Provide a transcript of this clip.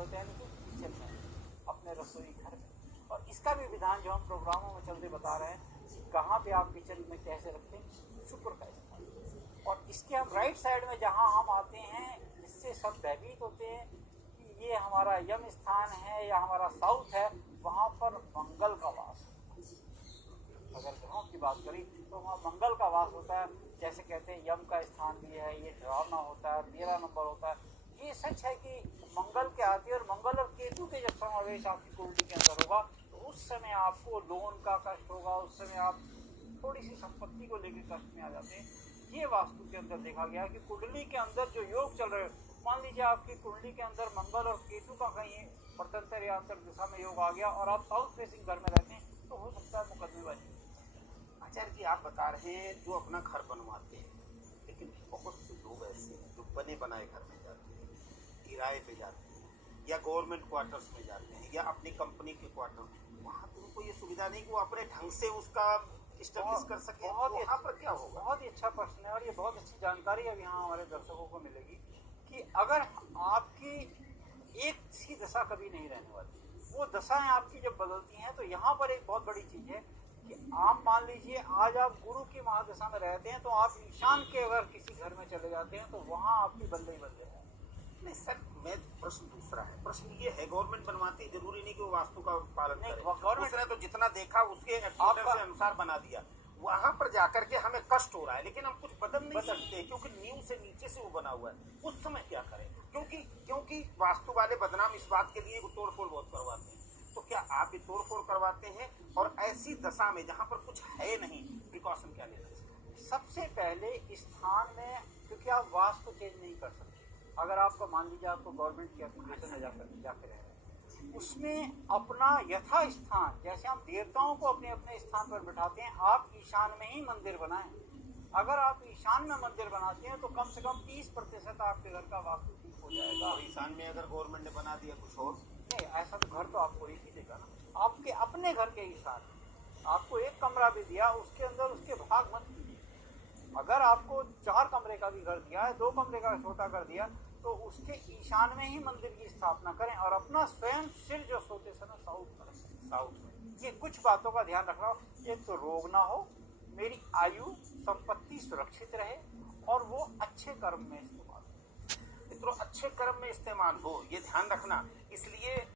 होते हैं लेकिन किचन में, अपने रसोई घर में। और इसका भी विधान जो हम प्रोग्रामों में चलते बता रहे हैं कि कहाँ पे आप किचन में कैसे रखें, शुक्र का इस्तेमाल। और इसके हम राइट साइड में जहाँ हम आते हैं, जिससे सब भयभीत होते हैं कि ये हमारा यम स्थान है या हमारा साउथ है, वहाँ पर मंगल का वास है। अगर ग्रहों की बात करें तो वहाँ मंगल का वास होता है। जैसे कहते हैं यम का स्थान भी है, ये डरावना होता है, 13 नंबर होता है। ये सच है कि मंगल के आते और मंगल और केतु के जब समावेश आपकी कुंडली के अंदर होगा तो उस समय आपको लोन का कष्ट होगा, उस समय आप थोड़ी सी संपत्ति को लेकर कष्ट में आ जाते हैं। ये वास्तु के अंदर देखा गया कि कुंडली के अंदर जो योग चल रहे, मान लीजिए आपकी कुंडली के अंदर मंगल और केतु का कहीं प्रत्यंतर या अंतर दिशा में योग आ गया और आप साउथ फेसिंग घर में रहते हैं, तो हो सकता है मुकदमेबाजी। आचार्य जी, आप बता रहे हैं जो अपना घर बनवाते हैं, लेकिन बहुत से लोग ऐसे हैं जो बने बनाए घर में जाते हैं, किराए पे जाते हैं या गवर्नमेंट क्वार्टर्स में जाते हैं या अपनी कंपनी के क्वार्टर, वहाँ तो उनको ये सुविधा नहीं कि वो अपने ढंग से उसका स्टैब्लिश कर सके। वहाँ पर क्या होगा? बहुत ही अच्छा प्रश्न है और ये बहुत अच्छी जानकारी अब यहाँ हमारे दर्शकों को मिलेगी कि अगर आपकी एक सी दशा कभी नहीं रहने वाली, वो दशाएं आपकी जब बदलती हैं तो यहाँ पर एक बहुत बड़ी चीज़ है कि आप मान लीजिए आज आप गुरु की महादशा में रहते हैं तो आप ईशान के अगर किसी घर में चले जाते हैं तो वहाँ आपकी बदले ही बदले है। नहीं सर, मैं प्रश्न दूसरा है। प्रश्न ये है, गवर्नमेंट बनवाती है, जरूरी नहीं कि वो वास्तु का पालन करे। गवर्नमेंट ने तो जितना देखा उसके के अनुसार बना दिया, वहां पर जाकर के हमें कष्ट हो रहा है, लेकिन हम कुछ बदल नहीं सकते क्योंकि नींव से नीचे से वो बना हुआ है। उस समय क्या करें? क्योंकि वास्तु वाले बदनाम इस बात के लिए तोड़ फोड़ बहुत करवाते हैं। तो क्या आप भी तोड़ फोड़ करवाते हैं? और ऐसी दशा में जहाँ पर कुछ है नहीं, प्रिकॉशन क्या लेना चाहिए? सबसे पहले स्थान में, क्योंकि आप वास्तु चेंज नहीं कर सकते। अगर आपको मान लीजिए आपको गवर्नमेंट की एप्लीकेशन में जाकर रह रहे हैं, उसमें अपना यथा स्थान, जैसे हम देवताओं को अपने अपने स्थान पर बिठाते हैं, आप ईशान में ही मंदिर बनाएं। अगर आप ईशान में मंदिर बनाते हैं तो कम से कम 30% आपके घर का वास्तु ठीक हो जाएगा। और ईशान में अगर गवर्नमेंट ने बना दिया कुछ और, नहीं, ऐसा तो घर तो आपको एक ही देगा ना। आपके अपने घर के ईशान आपको एक कमरा भी दिया, उसके अंदर उसके भाग मत कीजिए। अगर आपको 4 कमरे का भी घर दिया है, 2 कमरे का छोटा कर दिया, तो उसके ईशान में ही मंदिर की स्थापना करें और अपना स्वयं सिर जो सोते समय साउथ में। ये कुछ बातों का ध्यान रखना हो, एक तो रोग ना हो, मेरी आयु संपत्ति सुरक्षित रहे और वो अच्छे कर्म में इस्तेमाल हो। मित्रों, अच्छे कर्म में इस्तेमाल हो, ये ध्यान रखना। इसलिए